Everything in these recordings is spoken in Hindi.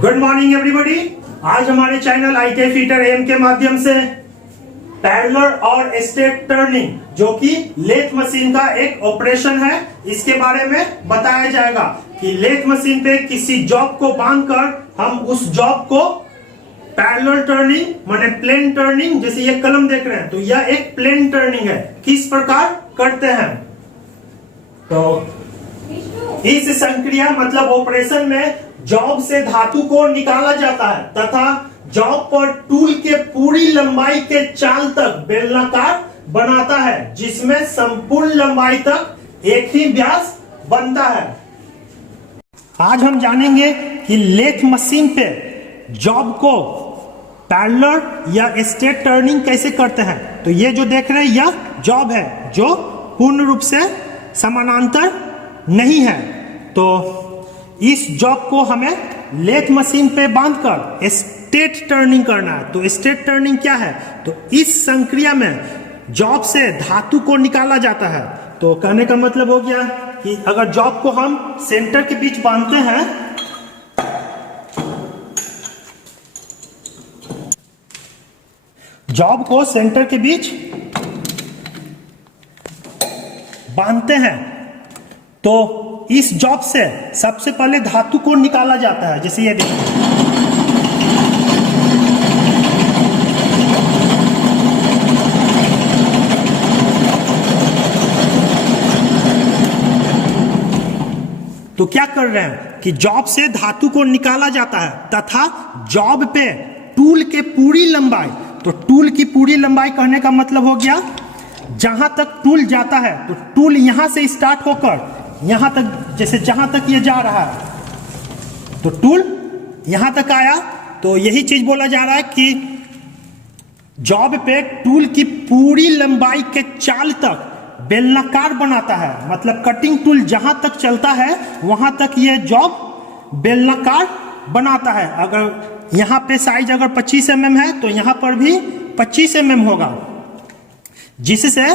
Good morning everybody. आज हमारे चैनल IK फीटर एम के माध्यम से पैरेलल और स्टेट टर्निंग जो कि लेथ मशीन का एक ऑपरेशन है, इसके बारे में बताया जाएगा कि लेथ मशीन पे किसी जॉब को बांधकर हम उस जॉब को पैरेलल टर्निंग माने प्लेन टर्निंग, जैसे ये कलम देख रहे हैं तो यह एक प्लेन टर्निंग है, किस प्रकार करते हैं। तो इस संक्रिया मतलब ऑपरेशन में जॉब से धातु को निकाला जाता है तथा जॉब पर टूल के पूरी लंबाई के चाल तक बेलनाकार बनाता है, जिसमें संपूर्ण लंबाई तक एक ही व्यास बनता है। आज हम जानेंगे कि लेथ मशीन पे जॉब को पैरेलल या स्ट्रेट टर्निंग कैसे करते हैं। तो ये जो देख रहे हैं यह जॉब है जो पूर्ण रूप से समानांतर नहीं है। तो इस जॉब को हमें लेथ मशीन पे बांधकर स्ट्रेट टर्निंग करना है। तो स्ट्रेट टर्निंग क्या है? तो इस संक्रिया में जॉब से धातु को निकाला जाता है। तो कहने का मतलब हो गया कि अगर जॉब को हम सेंटर के बीच बांधते हैं, जॉब को सेंटर के बीच बांधते हैं तो इस जॉब से सबसे पहले धातु को निकाला जाता है। जैसे ये देखिए, तो क्या कर रहे हैं कि जॉब से धातु को निकाला जाता है तथा जॉब पे टूल के पूरी लंबाई, तो टूल की पूरी लंबाई कहने का मतलब हो गया जहां तक टूल जाता है, तो टूल यहां से स्टार्ट होकर यहां तक, जैसे जहां तक ये जा रहा है तो टूल यहां तक आया, तो यही चीज बोला जा रहा है कि जॉब पे टूल की पूरी लंबाई के चाल तक बेलनाकार बनाता है। मतलब कटिंग टूल जहां तक चलता है वहां तक ये जॉब बेलनाकार बनाता है। अगर यहां पे साइज अगर 25 mm है तो यहां पर भी 25 mm होगा, जिससे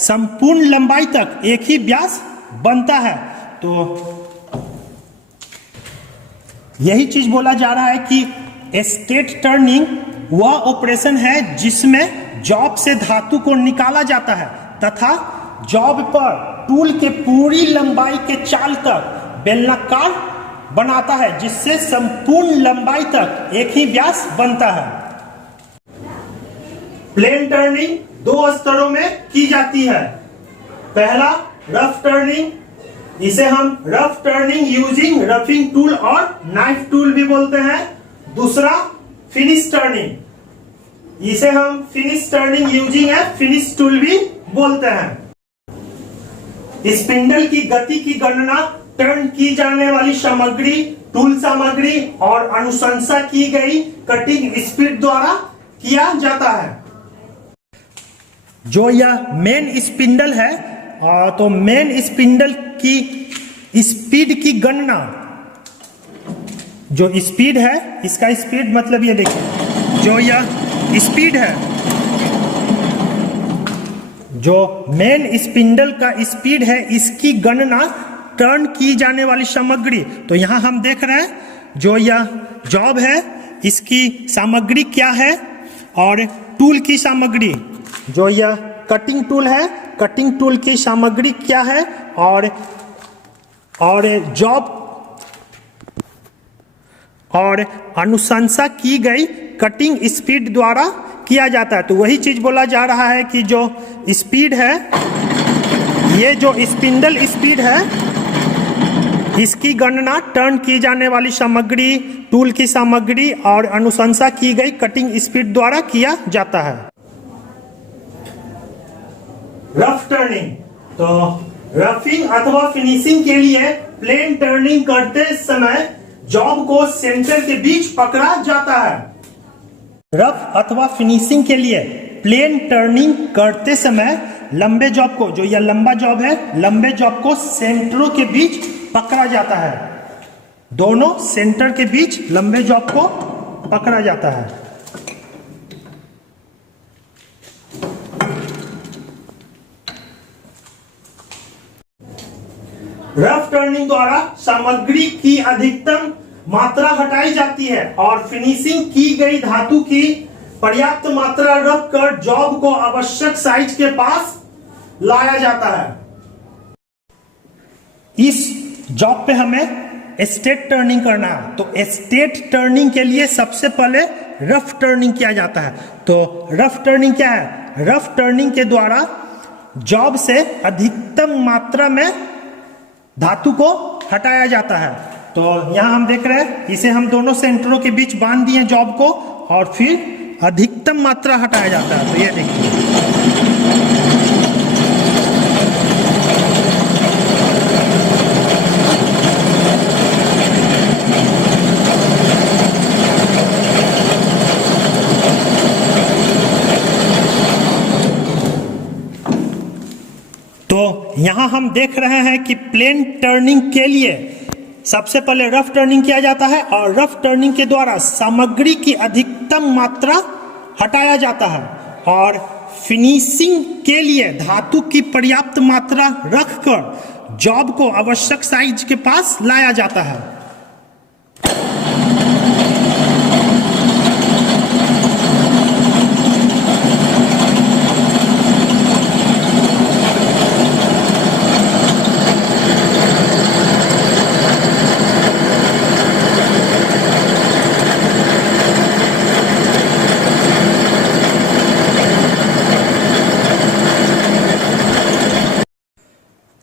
संपूर्ण लंबाई तक एक ही व्यास बनता है। तो यही चीज बोला जा रहा है कि स्ट्रेट टर्निंग वह ऑपरेशन है जिसमें जॉब से धातु को निकाला जाता है तथा जॉब पर टूल के पूरी लंबाई के चाल तक बेलनाकार बनाता है, जिससे संपूर्ण लंबाई तक एक ही व्यास बनता है। प्लेन टर्निंग दो स्तरों में की जाती है। पहला रफ टर्निंग, इसे हम rough turning using roughing tool और नाइफ टूल भी बोलते हैं। दूसरा फिनिश टर्निंग, इसे हम फिनिश टर्निंग यूजिंग है फिनिश टूल भी बोलते हैं। स्पिंडल की गति की गणना टर्न की जाने वाली सामग्री, टूल सामग्री और अनुशंसा की गई कटिंग स्पीड द्वारा किया जाता है। जो यह मेन स्पिंडल है, तो मेन स्पिंडल की स्पीड की गणना, जो स्पीड है इसका स्पीड मतलब ये देखिए, जो यह स्पीड है, जो मेन स्पिंडल का स्पीड है, इसकी गणना टर्न की जाने वाली सामग्री। तो यहां हम देख रहे हैं जो यह जॉब है इसकी सामग्री क्या है, और टूल की सामग्री, जो यह कटिंग टूल है, कटिंग टूल की सामग्री क्या है, और जॉब और अनुशंसा की गई कटिंग स्पीड द्वारा किया जाता है। तो वही चीज बोला जा रहा है कि जो स्पीड है, ये जो स्पिंडल स्पीड है, इसकी गणना टर्न की जाने वाली सामग्री, टूल की सामग्री और अनुशंसा की गई कटिंग स्पीड द्वारा किया जाता है। रफ टर्निंग, तो रफिंग अथवा फिनिशिंग के लिए प्लेन टर्निंग करते समय जॉब को सेंटर के बीच पकड़ा जाता है। रफ अथवा फिनिशिंग के लिए प्लेन टर्निंग करते समय लंबे जॉब को, जो यह लंबा जॉब है, लंबे जॉब को सेंटरों के बीच पकड़ा जाता है। दोनों सेंटर के बीच लंबे जॉब को पकड़ा जाता है। रफ टर्निंग द्वारा सामग्री की अधिकतम मात्रा हटाई जाती है और फिनिशिंग की गई धातु की पर्याप्त मात्रा रखकर जॉब को आवश्यक साइज के पास लाया जाता है। इस जॉब पे हमें स्टेट टर्निंग करना है, तो स्टेट टर्निंग के लिए सबसे पहले रफ टर्निंग किया जाता है। तो रफ टर्निंग क्या है? रफ टर्निंग के द्वारा जॉब से अधिकतम मात्रा में धातु को हटाया जाता है। तो यहां हम देख रहे हैं, इसे हम दोनों सेंटरों के बीच बांध दिए जॉब को और फिर अधिकतम मात्रा हटाया जाता है। तो ये देखिए, तो यहां हम देख रहे हैं कि प्लेन टर्निंग के लिए सबसे पहले रफ टर्निंग किया जाता है और रफ टर्निंग के द्वारा सामग्री की अधिकतम मात्रा हटाया जाता है और फिनिशिंग के लिए धातु की पर्याप्त मात्रा रखकर जॉब को आवश्यक साइज के पास लाया जाता है।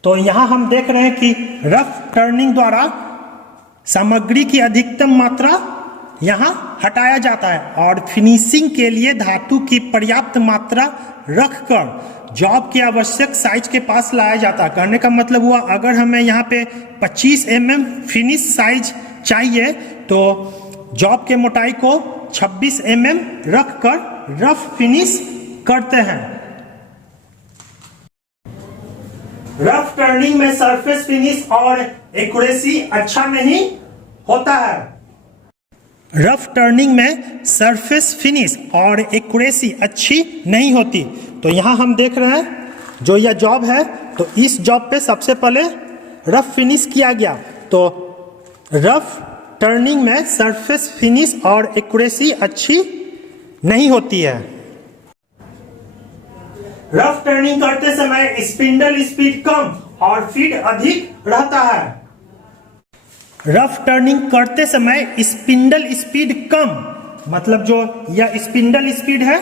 तो यहां हम देख रहे हैं कि रफ टर्निंग द्वारा सामग्री की अधिकतम मात्रा यहां हटाया जाता है और फिनिशिंग के लिए धातु की पर्याप्त मात्रा रखकर जॉब के आवश्यक साइज के पास लाया जाता है। कहने का मतलब हुआ, अगर हमें यहां पे 25 mm फिनिश साइज चाहिए तो जॉब के मोटाई को 26 mm रखकर रफ फिनिश करते हैं। रफ टर्निंग में सरफेस फिनिश और एक्यूरेसी अच्छा नहीं होता है। रफ टर्निंग में सरफेस फिनिश और एक्यूरेसी अच्छी नहीं होती। तो यहां हम देख रहे हैं, जो यह जॉब है, तो इस जॉब पे सबसे पहले रफ फिनिश किया गया। तो रफ टर्निंग में सरफेस फिनिश और एक्यूरेसी अच्छी नहीं होती है। रफ टर्निंग करते समय स्पिंडल स्पीड कम और फीड अधिक रहता है। रफ टर्निंग करते समय स्पिंडल स्पीड कम, मतलब जो यह स्पिंडल स्पीड है,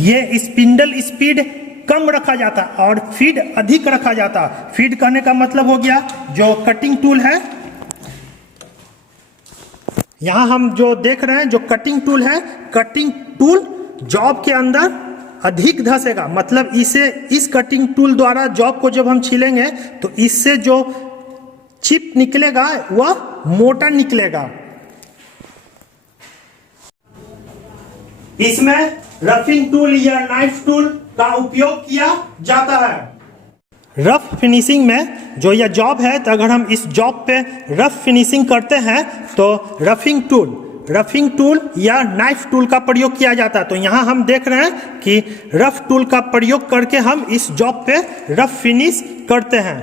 ये स्पिंडल स्पीड कम रखा जाता और फीड अधिक रखा जाता। फीड कहने का मतलब हो गया जो कटिंग टूल है, यहां हम जो देख रहे हैं जो कटिंग टूल है, कटिंग टूल जॉब के अंदर अधिक धंसेगा। मतलब इस कटिंग टूल द्वारा जॉब को जब हम छीलेंगे तो इससे जो चिप निकलेगा वह मोटा निकलेगा। इसमें रफिंग टूल या नाइफ टूल का उपयोग किया जाता है। रफ फिनिशिंग में जो यह जॉब है, तो अगर हम इस जॉब पे रफ फिनिशिंग करते हैं तो रफिंग टूल या नाइफ टूल का प्रयोग किया जाता है। तो यहाँ हम देख रहे हैं कि रफ टूल का प्रयोग करके हम इस जॉब पे रफ फिनिश करते हैं।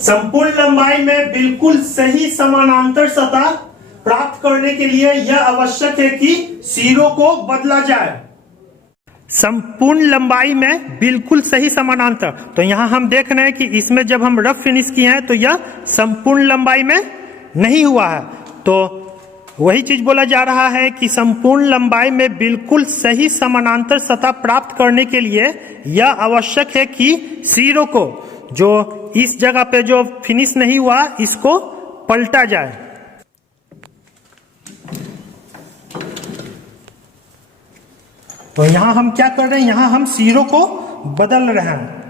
संपूर्ण लंबाई में बिल्कुल सही समानांतर सतह प्राप्त करने के लिए यह आवश्यक है कि सिरों को बदला जाए। संपूर्ण लंबाई में बिल्कुल सही समानांतर, तो यहां हम देख रहे हैं कि इसमें जब हम रफ फिनिश किए हैं तो यह संपूर्ण लंबाई में नहीं हुआ है। तो वही चीज बोला जा रहा है कि संपूर्ण लंबाई में बिल्कुल सही समानांतर सतह प्राप्त करने के लिए यह आवश्यक है कि सिरों को, जो इस जगह पे जो फिनिश नहीं हुआ, इसको पलटा जाए। तो यहां हम क्या कर रहे हैं, यहां हम सिरों को बदल रहे हैं।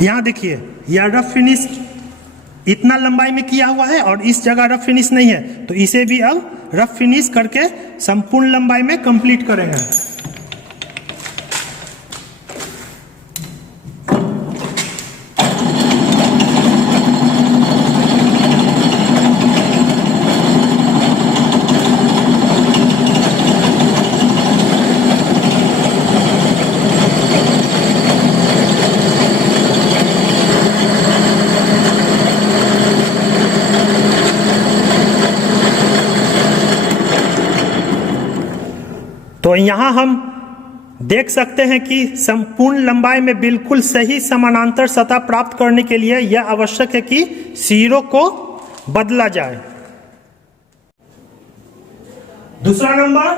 यहां देखिए, यह रफ फिनिश इतना लंबाई में किया हुआ है और इस जगह रफ फिनिश नहीं है, तो इसे भी अब रफ फिनिश करके संपूर्ण लंबाई में कंप्लीट करेंगे। तो यहाँ हम देख सकते हैं कि संपूर्ण लंबाई में बिल्कुल सही समानांतर सतह प्राप्त करने के लिए यह आवश्यक है कि सिरों को बदला जाए। दूसरा नंबर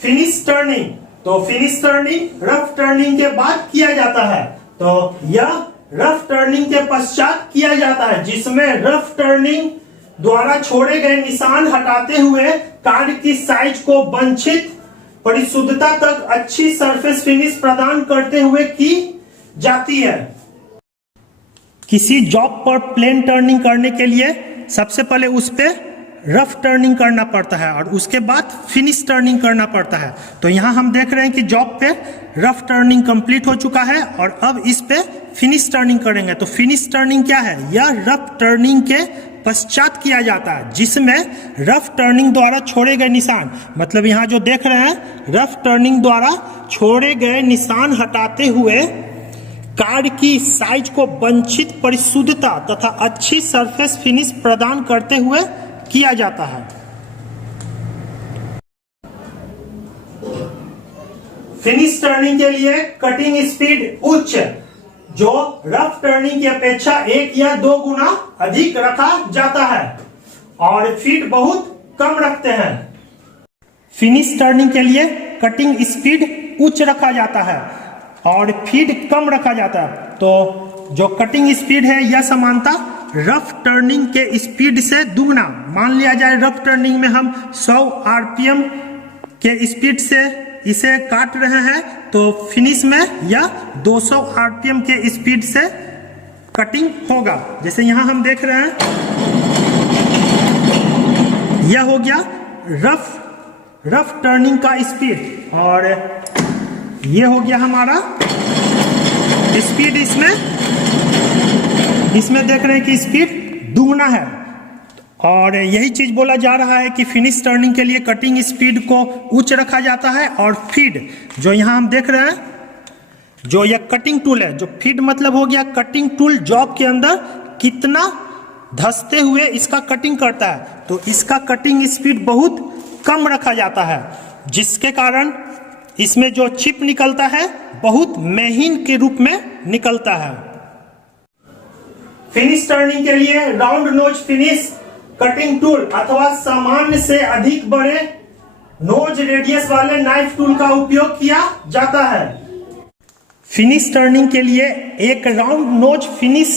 फिनिश टर्निंग। तो फिनिश टर्निंग रफ टर्निंग के बाद किया जाता है। तो यह रफ टर्निंग के पश्चात किया जाता है, जिसमें रफ टर्निंग द्वारा छोड़े गए निशान हटाते हुए कार्ड की साइज को वांछित परिशुद्धता तक अच्छी सरफेस फिनिश प्रदान करते हुए की जाती है। किसी जॉब पर प्लेन टर्निंग करने के लिए सबसे पहले उस पे रफ टर्निंग करना पड़ता है और उसके बाद फिनिश टर्निंग करना पड़ता है। तो यहाँ हम देख रहे हैं कि जॉब पे रफ टर्निंग कंप्लीट हो चुका है और अब इस पे फिनिश टर्निंग करेंगे। तो फिनिश टर्निंग क्या है? यह रफ टर्निंग के पश्चात किया जाता है, जिसमें रफ टर्निंग द्वारा छोड़े गए निशान, मतलब यहाँ जो देख रहे हैं रफ टर्निंग द्वारा छोड़े गए निशान हटाते हुए कार्ड की साइज को वांछित परिशुद्धता तथा अच्छी सरफेस फिनिश प्रदान करते हुए किया जाता है। फिनिश टर्निंग के लिए कटिंग स्पीड उच्च, जो रफ टर्निंग की अपेक्षा 1 या 2 गुना अधिक रखा जाता है और फीट बहुत कम रखते हैं। फिनिश टर्निंग के लिए कटिंग स्पीड उच्च रखा जाता है और फीट कम रखा जाता है। तो जो कटिंग स्पीड है यह समानता रफ टर्निंग के स्पीड से दुगना। मान लिया जाए रफ टर्निंग में हम 100 आरपीएम के स्पीड से इसे काट रहे हैं, तो फिनिश में यह 200 आरपीएम के स्पीड से कटिंग होगा। जैसे यहां हम देख रहे हैं यह हो गया रफ टर्निंग का स्पीड और यह हो गया हमारा स्पीड। इसमें देख रहे हैं कि स्पीड दुगना है और यही चीज बोला जा रहा है कि फिनिश टर्निंग के लिए कटिंग स्पीड को उच्च रखा जाता है और फीड जो यहाँ हम देख रहे हैं, जो यह कटिंग टूल है, जो फीड मतलब हो गया कटिंग टूल जॉब के अंदर कितना धंसते हुए इसका कटिंग करता है, तो इसका कटिंग स्पीड बहुत कम रखा जाता है, जिसके कारण इसमें जो चिप निकलता है बहुत महीन के रूप में निकलता है। फिनिश टर्निंग के लिए round nose finish cutting tool अथवा सामान्य से अधिक बड़े नोज रेडियस वाले नाइफ टूल का उपयोग किया जाता है। फिनिश टर्निंग के लिए एक round nose finish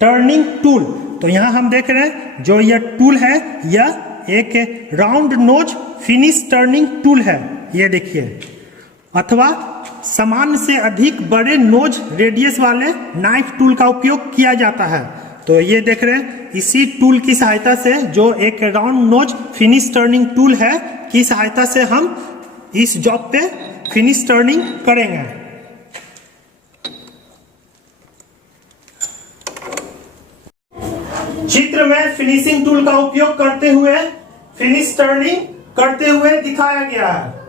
turning tool, तो यहां हम देख रहे हैं जो यह टूल है यह एक round nose finish turning tool है, ये देखिए, अथवा सामान्य से अधिक बड़े नोज रेडियस वाले नाइफ टूल का उपयोग किया जाता है। तो ये देख रहे हैं इसी टूल की सहायता से, जो एक round nose finish turning tool है की सहायता से हम इस जॉब पे फिनिश टर्निंग करेंगे। चित्र में फिनिशिंग टूल का उपयोग करते हुए फिनिश टर्निंग करते हुए दिखाया गया है।